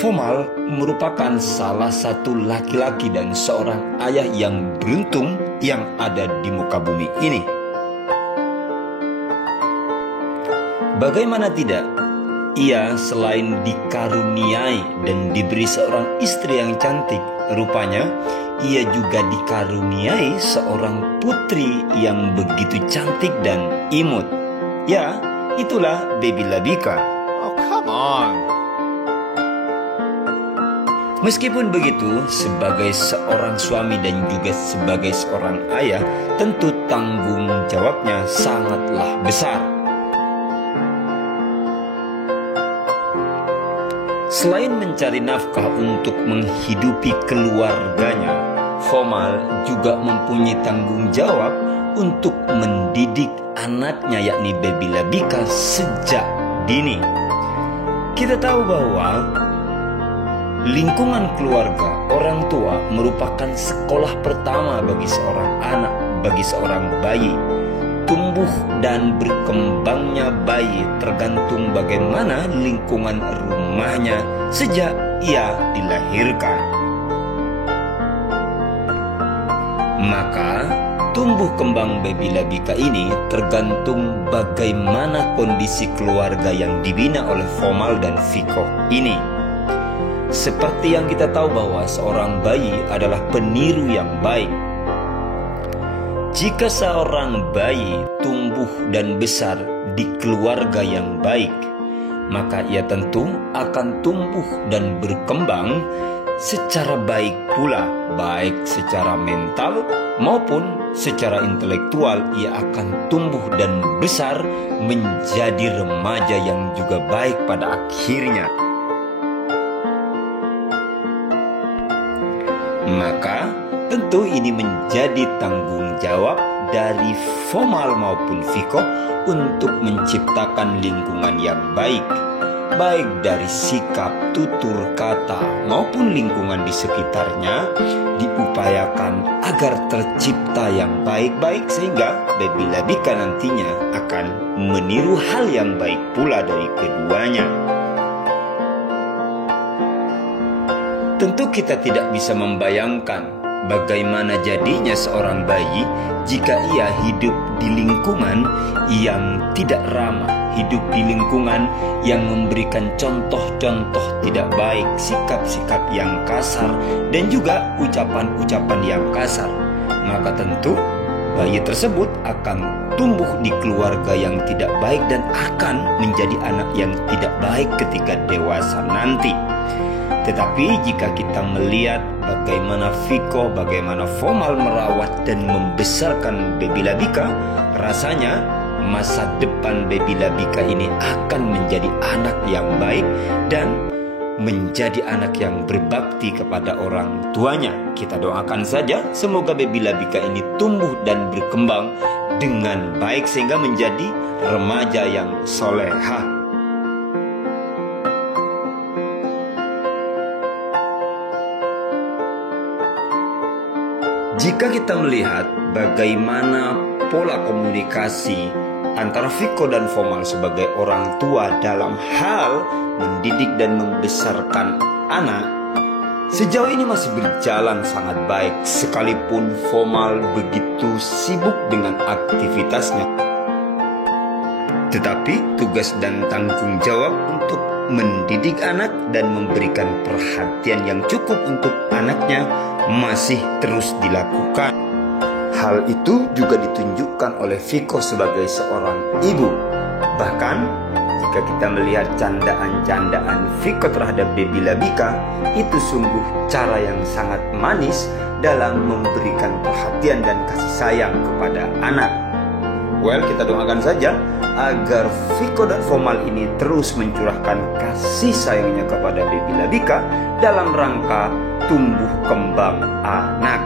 Fomal merupakan salah satu laki-laki dan seorang ayah yang beruntung yang ada di muka bumi ini. Bagaimana tidak, ia selain dikaruniai dan diberi seorang istri yang cantik, rupanya ia juga dikaruniai seorang putri yang begitu cantik dan imut. Ya, itulah Baby Labika. Oh, come on. Meskipun begitu, sebagai seorang suami dan juga sebagai seorang ayah, tentu tanggung jawabnya sangatlah besar. Selain mencari nafkah untuk menghidupi keluarganya, Fomal juga mempunyai tanggung jawab untuk mendidik anaknya, yakni Baby Labika, sejak dini. Kita tahu bahwa lingkungan keluarga, orang tua merupakan sekolah pertama bagi seorang anak, bagi seorang bayi. Tumbuh dan berkembangnya bayi tergantung bagaimana lingkungan rumahnya sejak ia dilahirkan. Maka tumbuh kembang Baby Labika ini tergantung bagaimana kondisi keluarga yang dibina oleh Fomal dan Viko ini. Seperti yang kita tahu bahwa seorang bayi adalah peniru yang baik. Jika seorang bayi tumbuh dan besar di keluarga yang baik, maka ia tentu akan tumbuh dan berkembang secara baik pula, baik secara mental maupun secara intelektual. Ia akan tumbuh dan besar menjadi remaja yang juga baik pada akhirnya. Maka tentu ini menjadi tanggung jawab dari Fomal maupun Viko untuk menciptakan lingkungan yang baik, baik dari sikap, tutur kata maupun lingkungan di sekitarnya, diupayakan agar tercipta yang baik-baik sehingga Baby Labika nantinya akan meniru hal yang baik pula dari keduanya. Tentu kita tidak bisa membayangkan bagaimana jadinya seorang bayi jika ia hidup di lingkungan yang tidak ramah, hidup di lingkungan yang memberikan contoh-contoh tidak baik, sikap-sikap yang kasar, dan juga ucapan-ucapan yang kasar. Maka tentu bayi tersebut akan tumbuh di keluarga yang tidak baik dan akan menjadi anak yang tidak baik ketika dewasa nanti. Tetapi jika kita melihat bagaimana Viko, bagaimana Fomal merawat dan membesarkan Baby Labika, rasanya masa depan Baby Labika ini akan menjadi anak yang baik dan menjadi anak yang berbakti kepada orang tuanya. Kita doakan saja semoga Baby Labika ini tumbuh dan berkembang dengan baik sehingga menjadi remaja yang solehah. Jika kita melihat bagaimana pola komunikasi antara Viko dan Fomal sebagai orang tua dalam hal mendidik dan membesarkan anak, sejauh ini masih berjalan sangat baik sekalipun Fomal begitu sibuk dengan aktivitasnya. Tetapi tugas dan tanggung jawab untuk mendidik anak dan memberikan perhatian yang cukup untuk anaknya masih terus dilakukan. Hal itu juga ditunjukkan oleh Viko sebagai seorang ibu. Bahkan jika kita melihat candaan-candaan Viko terhadap Baby Labika, itu sungguh cara yang sangat manis dalam memberikan perhatian dan kasih sayang kepada anak. Well, kita doakan saja agar Viko dan Fomal ini terus mencurahkan kasih sayangnya kepada Baby Labika dalam rangka tumbuh kembang anak.